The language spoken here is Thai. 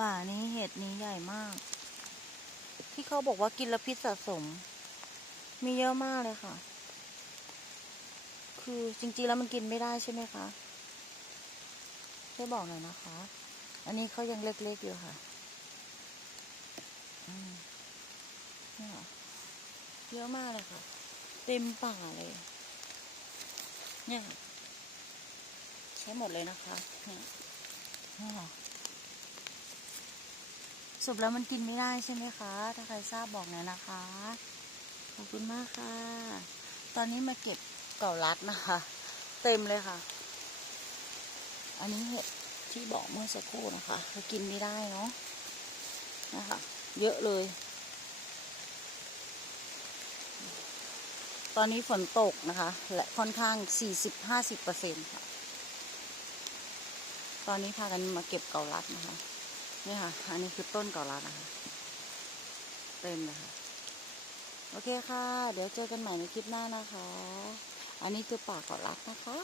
ป่านี้เห็ดนี้ใหญ่มาก ที่เขาบอกว่ากินแล้วพิษสะสม มีเยอะมากเลยค่ะ คือจริงๆแล้วมันกินไม่ได้ใช่ไหมคะช่วยบอกหน่อยนะคะ อันนี้เขายังเล็กๆอยู่ค่ะนี่ค่ะ เยอะมากเลยค่ะ เต็มป่าเลย เนี่ยใช้หมดเลยนะคะเนี่ยนี่ค่ะ สรุปแล้วมันกินไม่ได้ใช่ไหมคะ ถ้าใครทราบบอกหน่อยนะคะ ขอบคุณมากค่ะ ตอนนี้มาเก็บเก่าลัดนะคะ เต็มเลยค่ะ อันนี้เห็ดที่บอกเมื่อสักครู่นะคะเรากินไม่ได้เนาะนะคะ เยอะเลย ตอนนี้ฝนตกนะคะ และค่อนข้าง 40-50%ค่ะ ตอนนี้พากันมาเก็บเก่าลัดนะคะ นี่ค่ะ อันนี้คือต้นเกาลัดนะคะ เต็มเลยค่ะ โอเคค่ะ เดี๋ยวเจอกันใหม่ในคลิปหน้านะคะ อันนี้คือป่าเกาลัดนะคะ